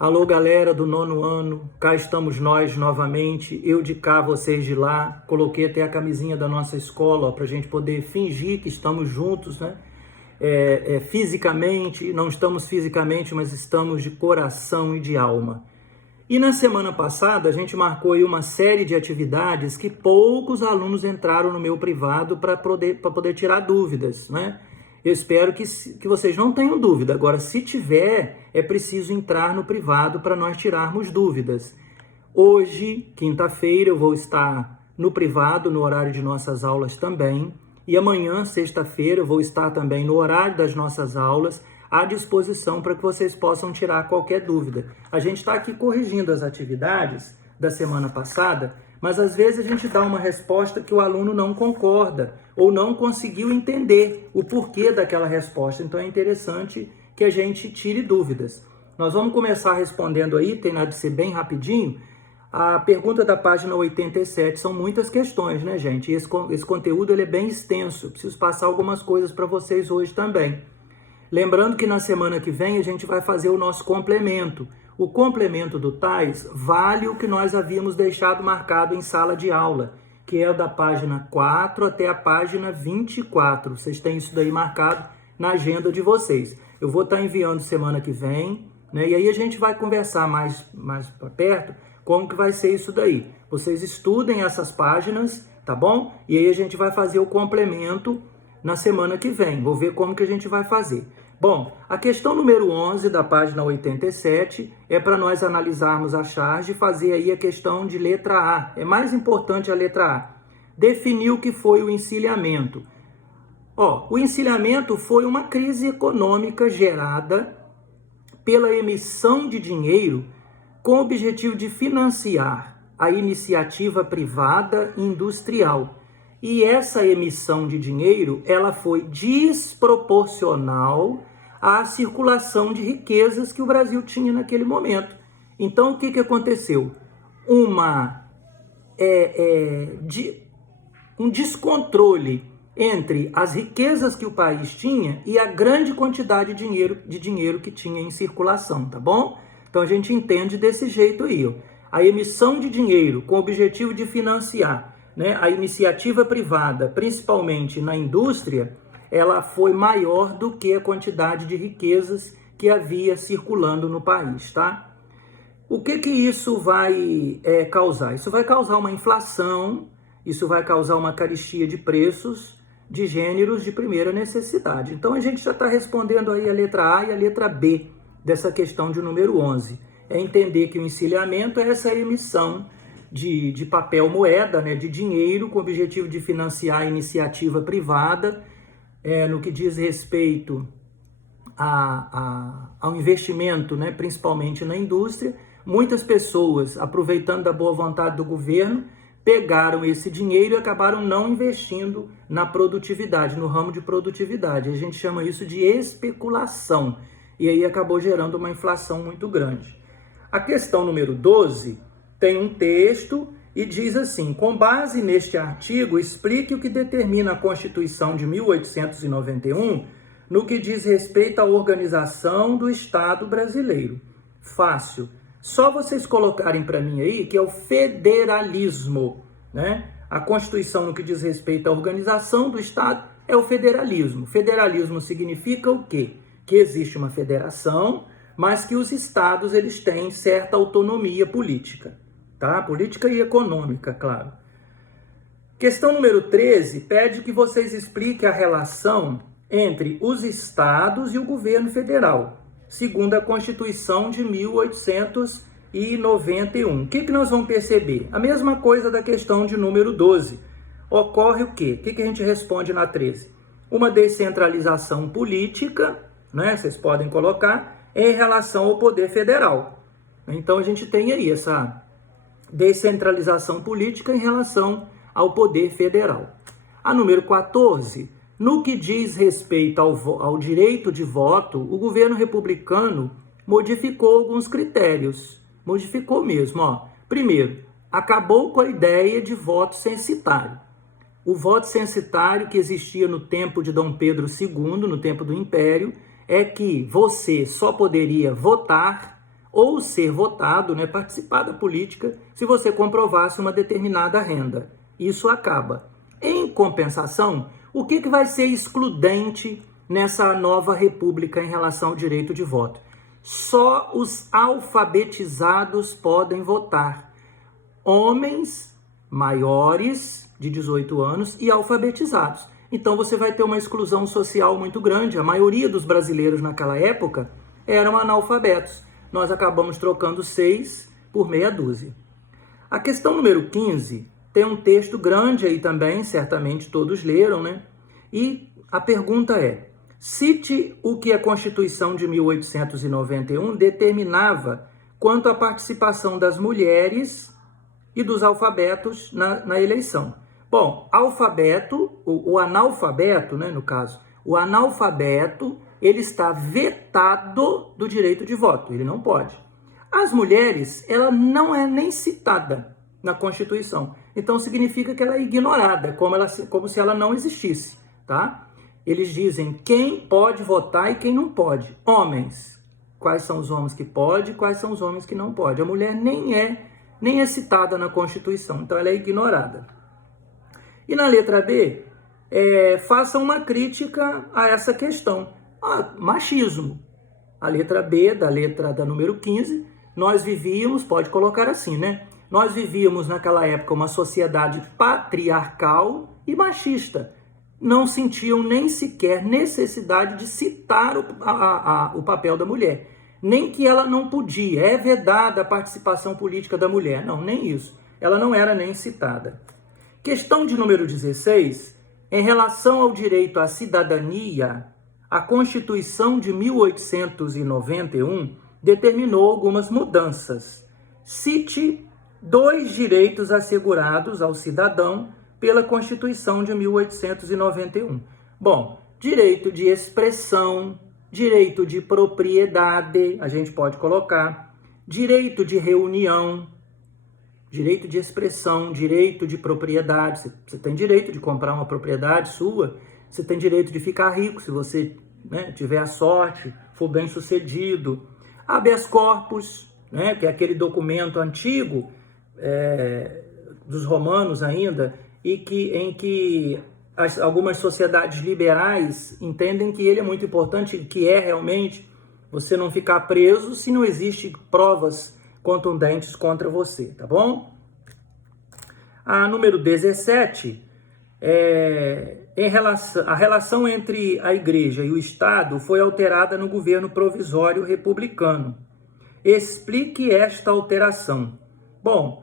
Alô, galera do 9º ano, cá estamos nós novamente, eu de cá, vocês de lá. Coloquei até a camisinha da nossa escola para a gente poder fingir que estamos juntos, né? Fisicamente, não estamos fisicamente, mas estamos de coração e de alma. E na semana passada a gente marcou aí uma série de atividades que poucos alunos entraram no meu privado para poder tirar dúvidas, né? Eu espero que vocês não tenham dúvida. Agora, se tiver, é preciso entrar no privado para nós tirarmos dúvidas. Hoje, quinta-feira, eu vou estar no privado, no horário de nossas aulas também. E amanhã, sexta-feira, eu vou estar também no horário das nossas aulas, à disposição para que vocês possam tirar qualquer dúvida. A gente está aqui corrigindo as atividades da semana passada, mas às vezes a gente dá uma resposta que o aluno não concorda ou não conseguiu entender o porquê daquela resposta. Então é interessante que a gente tire dúvidas. Nós vamos começar respondendo aí, tem nada de ser bem rapidinho, a pergunta da página 87. São muitas questões, né, gente? Esse conteúdo ele é bem extenso. Eu preciso passar algumas coisas para vocês hoje também. Lembrando que na semana que vem a gente vai fazer o nosso complemento. O complemento do TAIS vale o que nós havíamos deixado marcado em sala de aula, que é da página 4 até a página 24. Vocês têm isso daí marcado na agenda de vocês. Eu vou estar enviando semana que vem, né? E aí a gente vai conversar mais para perto como que vai ser isso daí. Vocês estudem essas páginas, tá bom? E aí a gente vai fazer o complemento na semana que vem. Vou ver como que a gente vai fazer. Bom, a questão número 11 da página 87 é para nós analisarmos a charge e fazer aí a questão de letra A. É mais importante a letra A. Definir o que foi o encilhamento. O encilhamento foi uma crise econômica gerada pela emissão de dinheiro com o objetivo de financiar a iniciativa privada industrial. E essa emissão de dinheiro, ela foi desproporcional à circulação de riquezas que o Brasil tinha naquele momento. Então, o que aconteceu? Um descontrole entre as riquezas que o país tinha e a grande quantidade de dinheiro que tinha em circulação, tá bom? Então, a gente entende desse jeito aí. A emissão de dinheiro com o objetivo de financiar, né, a iniciativa privada, principalmente na indústria, ela foi maior do que a quantidade de riquezas que havia circulando no país, tá? O que isso vai causar? Isso vai causar uma inflação, isso vai causar uma carestia de preços de gêneros de primeira necessidade. Então, a gente já está respondendo aí a letra A e a letra B dessa questão de número 11. É entender que o encilhamento é essa emissão de papel moeda, né, de dinheiro com o objetivo de financiar a iniciativa privada, no que diz respeito ao investimento, né, principalmente na indústria. Muitas pessoas, aproveitando da boa vontade do governo, pegaram esse dinheiro e acabaram não investindo na produtividade, no ramo de produtividade. A gente chama isso de especulação. E aí acabou gerando uma inflação muito grande. A questão número 12 tem um texto e diz assim: com base neste artigo, explique o que determina a Constituição de 1891 no que diz respeito à organização do Estado brasileiro. Fácil. Só vocês colocarem para mim aí que é o federalismo, né? A Constituição no que diz respeito à organização do Estado é o federalismo. Federalismo significa o quê? Que existe uma federação, mas que os estados eles têm certa autonomia política. Tá? Política e econômica, claro. Questão número 13 pede que vocês expliquem a relação entre os estados e o governo federal, segundo a Constituição de 1891. O que nós vamos perceber? A mesma coisa da questão de número 12. Ocorre o quê? O que a gente responde na 13? Uma descentralização política, né? Vocês podem colocar, em relação ao poder federal. Então, a gente tem aí essa descentralização política em relação ao poder federal. A número 14, no que diz respeito ao direito de voto, o governo republicano modificou alguns critérios. Modificou mesmo. Primeiro, acabou com a ideia de voto censitário. O voto censitário que existia no tempo de Dom Pedro II, no tempo do Império, é que você só poderia votar ou ser votado, né, participar da política, se você comprovasse uma determinada renda. Isso acaba. Em compensação, o que vai ser excludente nessa nova república em relação ao direito de voto? Só os alfabetizados podem votar. Homens maiores de 18 anos e alfabetizados. Então você vai ter uma exclusão social muito grande. A maioria dos brasileiros naquela época eram analfabetos. Nós acabamos trocando 6 por meia dúzia. A questão número 15 tem um texto grande aí também, certamente todos leram, né? E a pergunta é: cite o que a Constituição de 1891 determinava quanto à participação das mulheres e dos alfabetos na eleição. Bom, o analfabeto, né, no caso, o analfabeto, ele está vetado do direito de voto, ele não pode. As mulheres, ela não é nem citada na Constituição, então significa que ela é ignorada, como se ela não existisse, tá? Eles dizem quem pode votar e quem não pode. Homens, quais são os homens que podem, quais são os homens que não podem. A mulher nem é citada na Constituição, então ela é ignorada. E na letra B, faça uma crítica a essa questão. Machismo. A letra B, da número 15, nós vivíamos, pode colocar assim, né? Nós vivíamos naquela época uma sociedade patriarcal e machista. Não sentiam nem sequer necessidade de citar o papel da mulher. Nem que ela não podia, é vedada a participação política da mulher. Não, nem isso. Ela não era nem citada. Questão de número 16, em relação ao direito à cidadania, a Constituição de 1891 determinou algumas mudanças. Cite 2 direitos assegurados ao cidadão pela Constituição de 1891. Bom, direito de expressão, direito de propriedade, a gente pode colocar, direito de reunião, direito de expressão, direito de propriedade. Você tem direito de comprar uma propriedade sua, você tem direito de ficar rico se você, né, tiver a sorte, for bem sucedido. Habeas corpus, né, que é aquele documento antigo dos romanos ainda, em que algumas sociedades liberais entendem que ele é muito importante, que é realmente você não ficar preso se não existe provas contundentes contra você, tá bom? A número 17, a relação entre a igreja e o Estado foi alterada no governo provisório republicano. Explique esta alteração. Bom,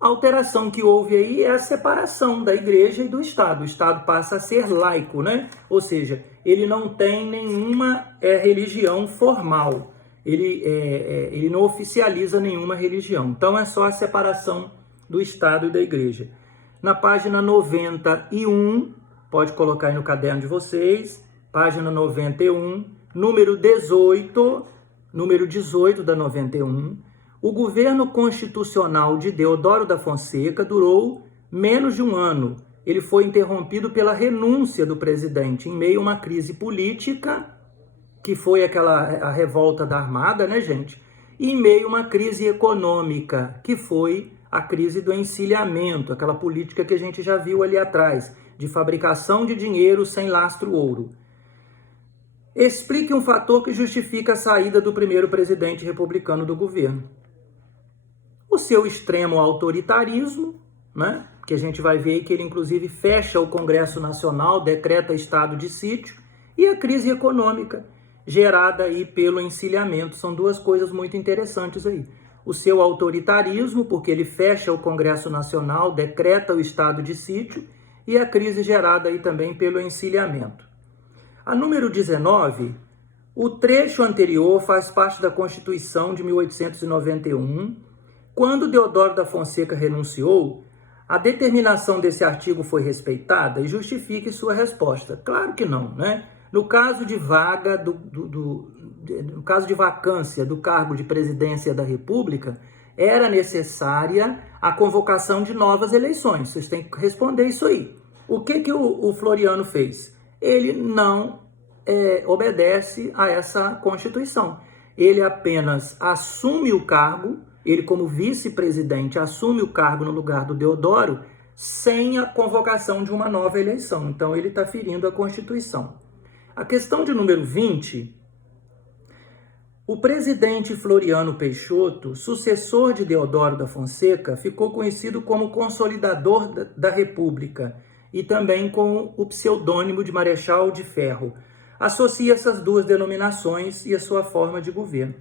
a alteração que houve aí é a separação da igreja e do Estado. O Estado passa a ser laico, né? Ou seja, ele não tem nenhuma religião formal. Ele não oficializa nenhuma religião. Então é só a separação do Estado e da igreja. Na página 91, pode colocar aí no caderno de vocês, página 91, número 18 da 91, o governo constitucional de Deodoro da Fonseca durou menos de um ano. Ele foi interrompido pela renúncia do presidente em meio a uma crise política, que foi a revolta da Armada, né, gente? E em meio a uma crise econômica, que foi a crise do encilhamento, aquela política que a gente já viu ali atrás, de fabricação de dinheiro sem lastro ouro. Explique um fator que justifica a saída do primeiro presidente republicano do governo. O seu extremo autoritarismo, né? Que a gente vai ver que ele inclusive fecha o Congresso Nacional, decreta estado de sítio, e a crise econômica gerada aí pelo encilhamento. São 2 coisas muito interessantes aí. O seu autoritarismo, porque ele fecha o Congresso Nacional, decreta o estado de sítio, e a crise gerada aí também pelo encilhamento. A número 19, o trecho anterior faz parte da Constituição de 1891. Quando Deodoro da Fonseca renunciou, a determinação desse artigo foi respeitada? E justifique sua resposta. Claro que não, né? No caso de no caso de vacância do cargo de presidência da República, era necessária a convocação de novas eleições. Vocês têm que responder isso aí. O que o Floriano fez? Ele não obedece a essa Constituição. ele apenas assume o cargo, ele como vice-presidente assume o cargo no lugar do Deodoro, sem a convocação de uma nova eleição. Então ele está ferindo a Constituição. A questão de número 20, o presidente Floriano Peixoto, sucessor de Deodoro da Fonseca, ficou conhecido como consolidador da República e também com o pseudônimo de Marechal de Ferro. Associa essas duas denominações e a sua forma de governo.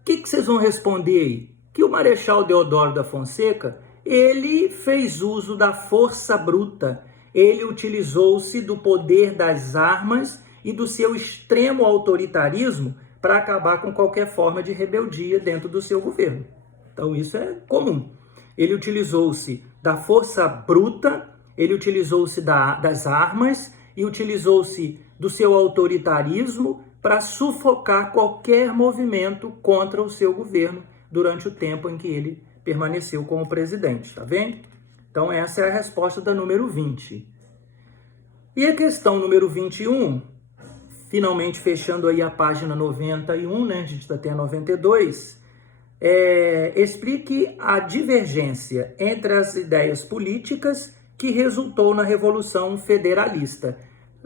O que vocês vão responder aí? Que o Marechal Deodoro da Fonseca, ele fez uso da força bruta, ele utilizou-se do poder das armas e do seu extremo autoritarismo para acabar com qualquer forma de rebeldia dentro do seu governo. Então isso é comum. Ele utilizou-se da força bruta, ele utilizou-se das armas e utilizou-se do seu autoritarismo para sufocar qualquer movimento contra o seu governo durante o tempo em que ele permaneceu como presidente, tá vendo? Então essa é a resposta da número 20. E a questão número 21, finalmente fechando aí a página 91, né? A gente está até a 92, explique a divergência entre as ideias políticas que resultou na Revolução Federalista.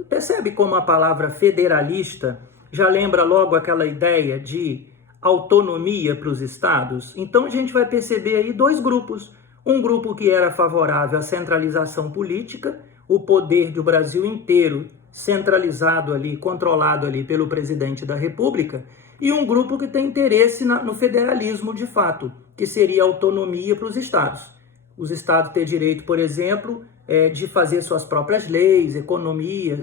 Percebe como a palavra federalista já lembra logo aquela ideia de autonomia para os estados? Então a gente vai perceber aí dois grupos. Um grupo que era favorável à centralização política, o poder do Brasil inteiro centralizado ali, controlado ali pelo presidente da República, e um grupo que tem interesse no federalismo de fato, que seria a autonomia para os estados. Os estados ter direito, por exemplo, de fazer suas próprias leis, economia,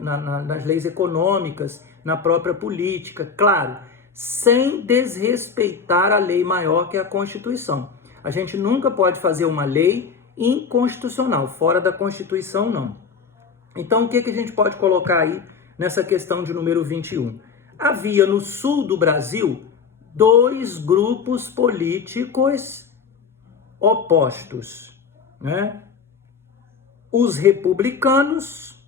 nas leis econômicas, na própria política, claro, sem desrespeitar a lei maior que é a Constituição. A gente nunca pode fazer uma lei inconstitucional, fora da Constituição não. Então o que a gente pode colocar aí nessa questão de número 21? Havia no sul do Brasil dois grupos políticos opostos, né? Os republicanos,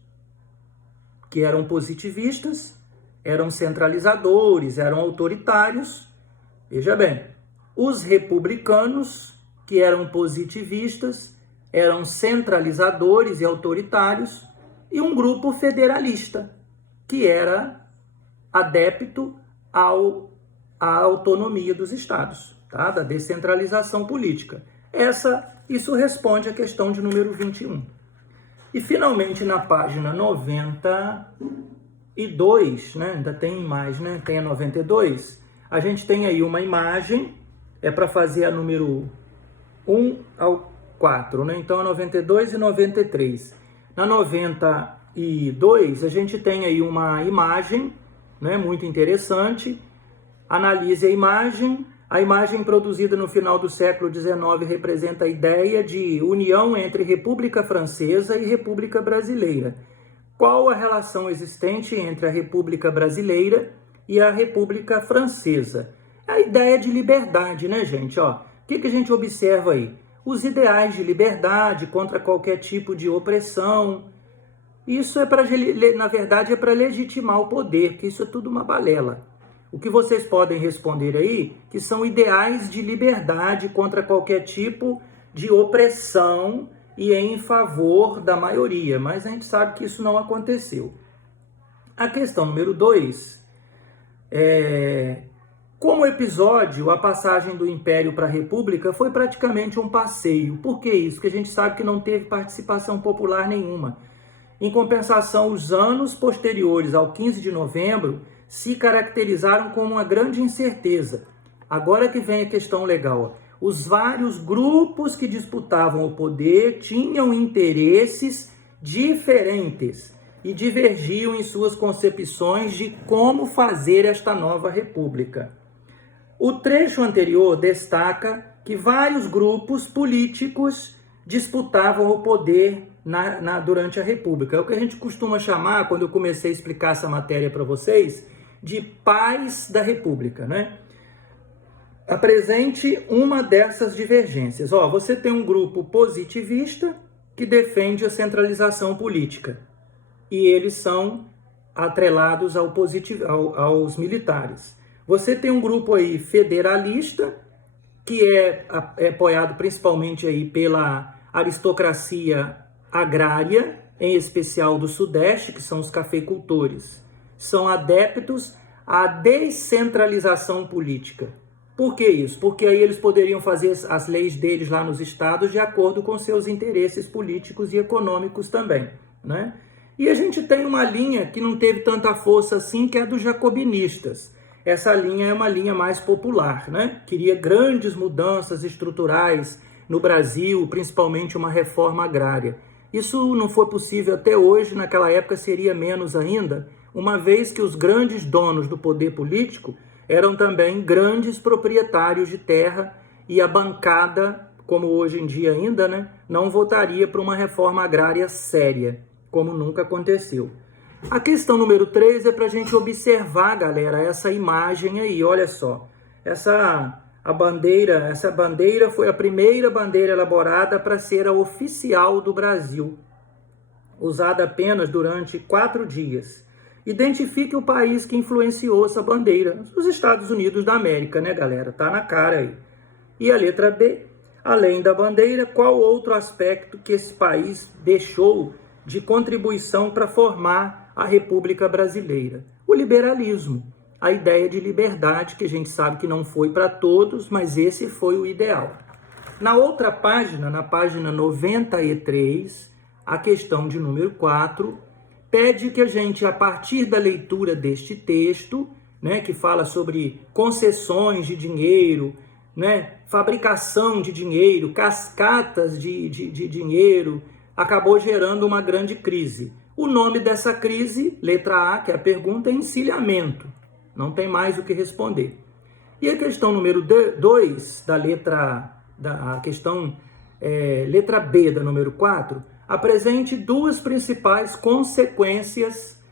que eram positivistas, eram centralizadores, eram autoritários. Veja bem, os republicanos, que eram positivistas, eram centralizadores e autoritários, e um grupo federalista, que era adepto à autonomia dos estados, tá? Da descentralização política. Isso responde à questão de número 21. E finalmente na página 92, né? Ainda tem mais, né? Tem a 92, a gente tem aí uma imagem, para fazer a número 1 ao 4, né? Então a 92 e 93. Na 92 a gente tem aí uma imagem, né? Muito interessante. Analise a imagem. A imagem produzida no final do século XIX representa a ideia de união entre República Francesa e República Brasileira. Qual a relação existente entre a República Brasileira e a República Francesa? A ideia de liberdade, né, gente? O que a gente observa aí? Os ideais de liberdade contra qualquer tipo de opressão. Isso na verdade, é para legitimar o poder, que isso é tudo uma balela. O que vocês podem responder aí, que são ideais de liberdade contra qualquer tipo de opressão e em favor da maioria, mas a gente sabe que isso não aconteceu. A questão número 2 como episódio, a passagem do Império para a República foi praticamente um passeio. Por que isso? Porque a gente sabe que não teve participação popular nenhuma. Em compensação, os anos posteriores ao 15 de novembro se caracterizaram como uma grande incerteza. Agora que vem a questão legal. Os vários grupos que disputavam o poder tinham interesses diferentes e divergiam em suas concepções de como fazer esta nova república. O trecho anterior destaca que vários grupos políticos disputavam o poder durante a República. É o que a gente costuma chamar, quando eu comecei a explicar essa matéria para vocês, de pais da República, né? Apresente uma dessas divergências. Você tem um grupo positivista que defende a centralização política e eles são atrelados aos militares. Você tem um grupo aí federalista, que é apoiado principalmente aí pela aristocracia agrária, em especial do Sudeste, que são os cafeicultores. São adeptos à descentralização política. Por que isso? Porque aí eles poderiam fazer as leis deles lá nos estados de acordo com seus interesses políticos e econômicos também, né? E a gente tem uma linha que não teve tanta força assim, que é a dos jacobinistas. Essa linha é uma linha mais popular, né? Queria grandes mudanças estruturais no Brasil, principalmente uma reforma agrária. Isso não foi possível até hoje, naquela época seria menos ainda, uma vez que os grandes donos do poder político eram também grandes proprietários de terra e a bancada, como hoje em dia ainda, né, não votaria para uma reforma agrária séria, como nunca aconteceu. A questão número 3 é para a gente observar, galera, essa imagem aí, olha só. Essa bandeira foi a primeira bandeira elaborada para ser a oficial do Brasil, usada apenas durante 4 dias. Identifique o país que influenciou essa bandeira, os Estados Unidos da América, né, galera? Tá na cara aí. E a letra B, além da bandeira, qual outro aspecto que esse país deixou de contribuição para formar a República Brasileira? O liberalismo, a ideia de liberdade, que a gente sabe que não foi para todos, mas esse foi o ideal. Na outra página, na página 93, a questão de número 4, pede que a gente, a partir da leitura deste texto, né, que fala sobre concessões de dinheiro, né, fabricação de dinheiro, cascatas de dinheiro, acabou gerando uma grande crise. O nome dessa crise, letra A, que é a pergunta, é encilhamento. Não tem mais o que responder. E a questão número 2, letra B da número 4, apresente 2 principais consequências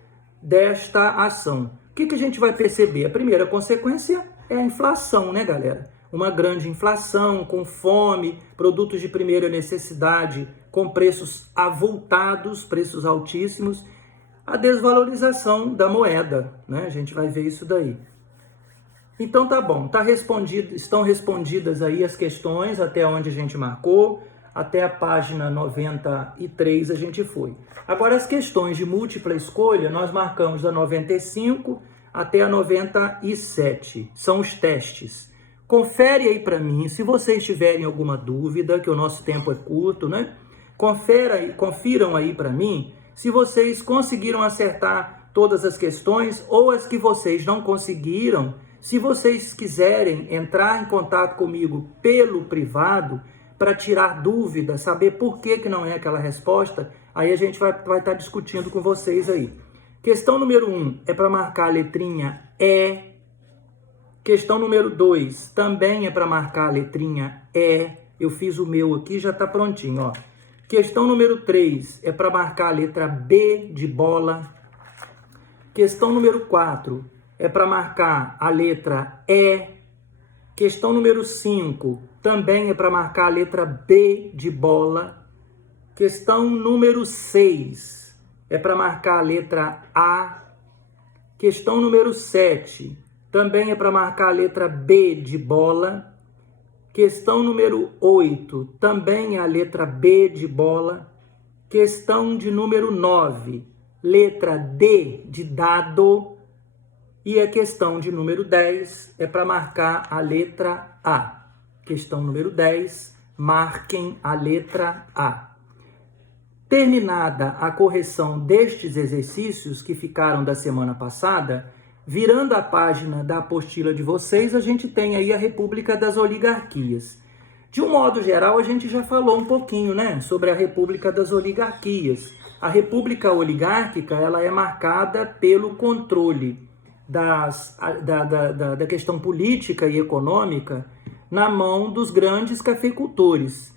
desta ação. O que a gente vai perceber? A primeira consequência é a inflação, né, galera? Uma grande inflação, com fome, produtos de primeira necessidade com preços avultados, preços altíssimos, a desvalorização da moeda, né? A gente vai ver isso daí. Então tá bom, estão respondidas aí as questões até onde a gente marcou, até a página 93 a gente foi. Agora as questões de múltipla escolha, nós marcamos da 95 até a 97, são os testes. Confere aí para mim, se vocês tiverem alguma dúvida, que o nosso tempo é curto, né? Confiram aí para mim se vocês conseguiram acertar todas as questões ou as que vocês não conseguiram. Se vocês quiserem entrar em contato comigo pelo privado para tirar dúvida, saber por que não é aquela resposta, aí a gente vai estar discutindo com vocês aí. Questão número 1 é para marcar a letrinha E. Questão número 2 também é para marcar a letrinha E. Eu fiz o meu aqui, já está prontinho, ó. Questão número 3 é para marcar a letra B de bola. Questão número 4 é para marcar a letra E. Questão número 5 também é para marcar a letra B de bola. Questão número 6 é para marcar a letra A. Questão número 7 também é para marcar a letra B de bola. Questão número 8, também a letra B de bola. Questão de número 9, letra D de dado. E a questão de número 10 é para marcar a letra A. Questão número 10, marquem a letra A. Terminada a correção destes exercícios que ficaram da semana passada, virando a página da apostila de vocês, a gente tem aí a República das Oligarquias. De um modo geral, a gente já falou um pouquinho, né, sobre a República das Oligarquias. A República Oligárquica, ela é marcada pelo controle da questão política e econômica na mão dos grandes cafeicultores,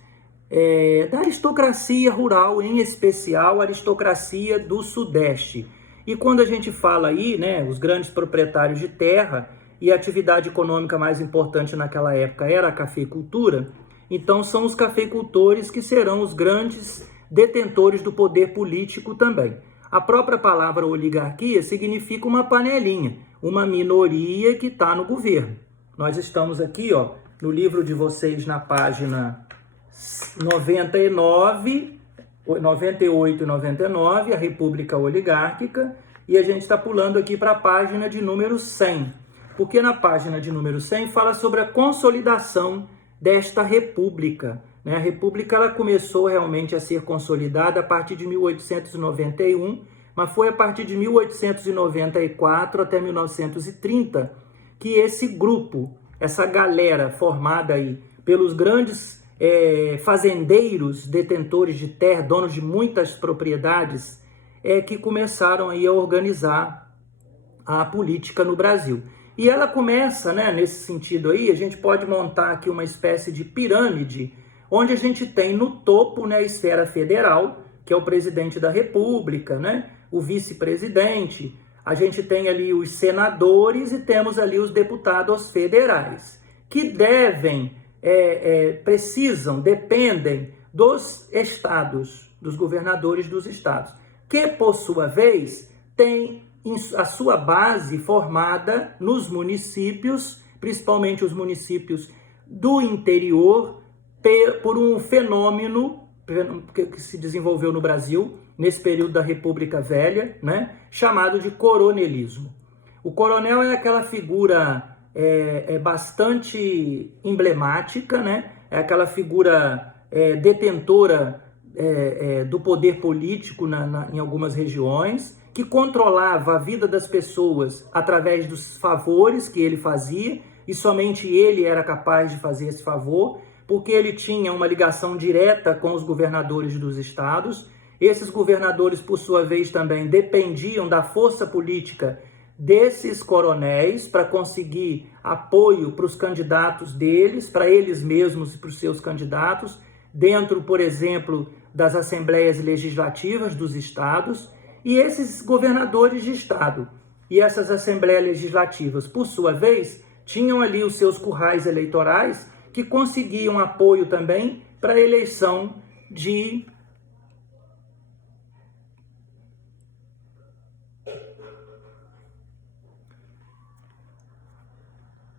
da aristocracia rural, em especial a aristocracia do Sudeste. E quando a gente fala aí, né, os grandes proprietários de terra, e a atividade econômica mais importante naquela época era a cafeicultura, então são os cafeicultores que serão os grandes detentores do poder político também. A própria palavra oligarquia significa uma panelinha. uma minoria que está no governo. Nós estamos aqui, ó, no livro de vocês, na página 98 e 99, a República Oligárquica, e a gente está pulando aqui para a página de número 100, porque na página de número 100 fala sobre a consolidação desta república. A república ela começou realmente a ser consolidada a partir de 1891, mas foi a partir de 1894 até 1930 que esse grupo, essa galera formada aí pelos grandes fazendeiros, detentores de terra, donos de muitas propriedades, que começaram aí a organizar a política no Brasil. E ela começa, nesse sentido aí, a gente pode montar aqui uma espécie de pirâmide, onde a gente tem no topo, a esfera federal, que é o presidente da República, o vice-presidente, a gente tem ali os senadores e temos ali os deputados federais, que dependem dos estados, dos governadores dos estados, que, por sua vez, tem a sua base formada nos municípios, principalmente os municípios do interior, por um fenômeno que se desenvolveu no Brasil, nesse período da República Velha, chamado de coronelismo. O coronel é aquela figura bastante emblemática, é aquela figura detentora do poder político em algumas regiões, que controlava a vida das pessoas através dos favores que ele fazia, e somente ele era capaz de fazer esse favor, porque ele tinha uma ligação direta com os governadores dos estados. Esses governadores, por sua vez, também dependiam da força política desses coronéis para conseguir apoio para os candidatos deles, para eles mesmos e para os seus candidatos, dentro, por exemplo, das assembleias legislativas dos estados. E esses governadores de estado e essas assembleias legislativas, por sua vez, tinham ali os seus currais eleitorais que conseguiam apoio também para a eleição de